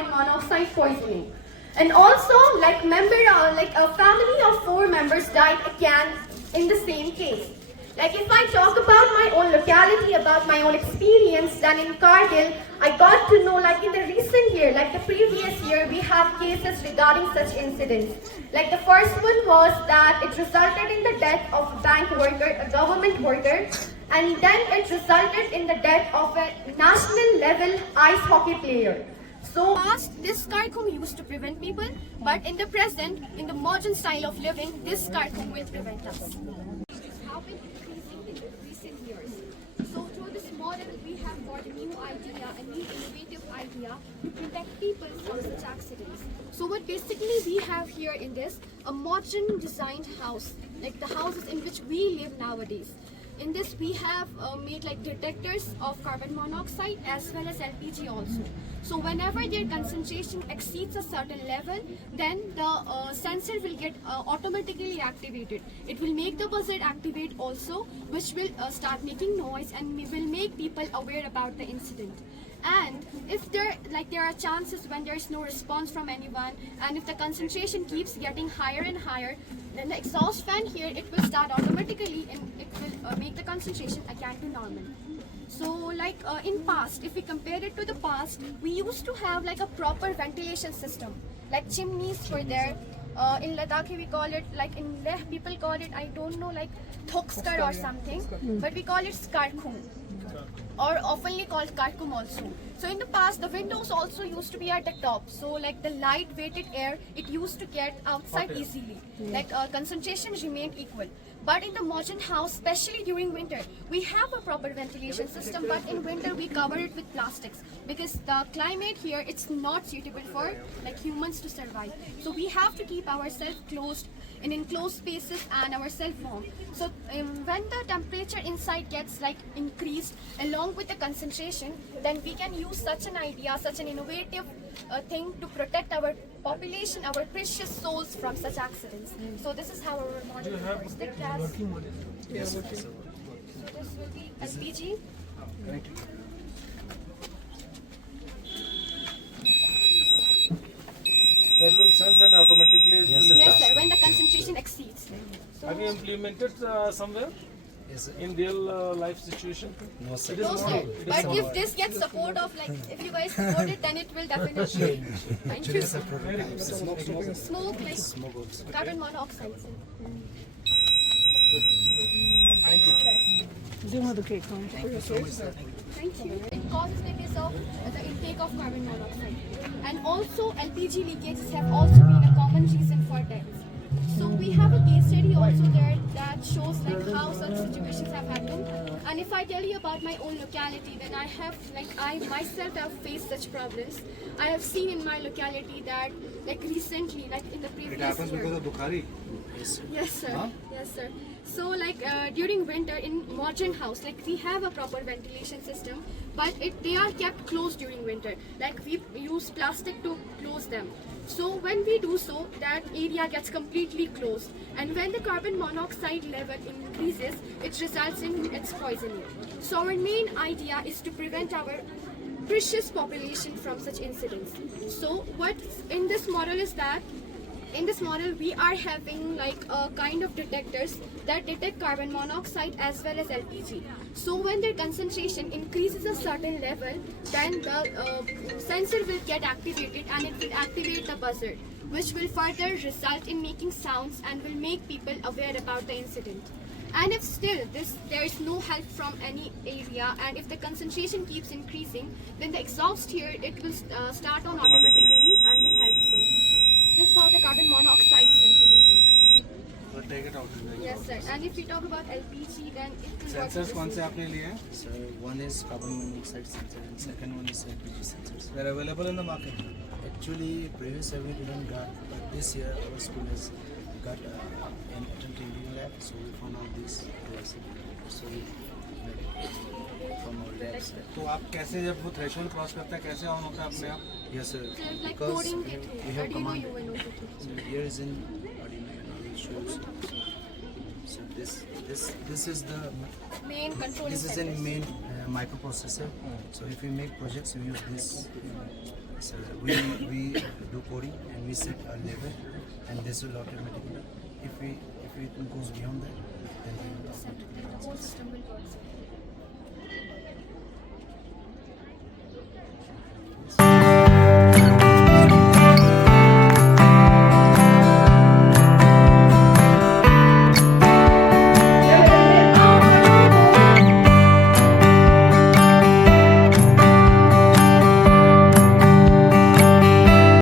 carbon monoxide poisoning. And also, like a family of 4 members died again in the same case. Like if I talk about my own locality, about my own experience, then in Kargil, I got to know like in the recent year, like the previous year, we have cases regarding such incidents. Like the first one was that it resulted in the death of a bank worker, a government worker, and then it resulted in the death of a national level ice hockey player. So past, this Karkum used to prevent people, but in the present, in the modern style of living, this Karkum will prevent us. Have been increasing in the recent years. So through this model, we have got a new idea, a new innovative idea to protect people from such accidents. So what basically we have here in this, a modern designed house, like the houses in which we live nowadays. In this we have made like detectors of carbon monoxide as well as LPG also. So whenever their concentration exceeds a certain level, then the sensor will get automatically activated. It will make the buzzer activate also, which will start making noise and will make people aware about the incident. And if there are chances when there is no response from anyone, and if the concentration keeps getting higher and higher, then the exhaust fan here, it will start automatically and it will make the concentration again to normal. So like in past, if we compare it to the past, we used to have like a proper ventilation system, like chimneys were there. In Ladakhi we call it, like in Leh people call it, I don't know, like thokskar or something, but we call it skarkhum, or oftenly called karkum also. So in the past, the windows also used to be at the top. So like the light weighted air, it used to get outside easily. Like concentration remained equal. But in the modern house, especially during winter, we have a proper ventilation system, but in winter we cover it with plastics because the climate here, it's not suitable for like humans to survive. So we have to keep ourselves closed in enclosed spaces and ourselves warm. So when the temperature inside gets like increased along with the concentration, then we can use such an idea, such an innovative thing to protect our population, our precious souls from such accidents. So this is how our model works. The gas. Yes. So this will be LPG. That will sense and automatically it will Yes, start. sir. When the concentration exceeds. So Have you implemented somewhere Yes, sir. in real life situation? No, sir. no, sir. But if this gets support of like, if you guys support it, then it will definitely. Thank you. Smoke like Smoke also. carbon monoxide. Thank you, sir. Thank you so much, sir. Thank you. It causes the case of the intake of carbon monoxide. And also LPG leakages have also been a common reason for death. So we have a case study also there that shows like how such situations have happened. And if I tell you about my own locality, then I myself have faced such problems. I have seen in my locality that like recently, like in the previous It happens year. because of Bukhari. Yes, sir. Huh? Yes, sir. So, like during winter in modern house, like we have a proper ventilation system, but they are kept closed during winter. Like we use plastic to close them. So when we do so, that area gets completely closed, and when the carbon monoxide level increases, it results in its poisoning. So our main idea is to prevent our precious population from such incidents. So what in this model is that in this model we are having like a kind of detectors that detect carbon monoxide as well as LPG. So when their concentration increases a certain level, then the sensor will get activated and it will activate the buzzer, which will further result in making sounds and will make people aware about the incident. And if still there is no help from any area, and if the concentration keeps increasing, then the exhaust here, it will start on automatically and will help so. This is how the carbon monoxide sensor will work. We'll take it out. Yes, sir. And if we talk about LPG, then it will work. Sensors this कौन से way. आपने लिए हैं? So one is carbon monoxide sensor and second one is LPG sensors. They're available in the market. Actually, previous year we didn't got, but this year our school has got an attempt Indian lab, so we found out this. So we from our labs. तो आप कैसे जब वो threshold cross करता है कैसे on होता है अपने आप? Yes, sir. So like Because coding we it through have Arduino command. UNO through. So here is in Arduino UNO shows. So this is the Main controlling this is centers. in main microprocessor. So if we make projects, we use this So we do coding and we set a level, and this will automatically, if it goes beyond that, then we will automatically. What stumble works?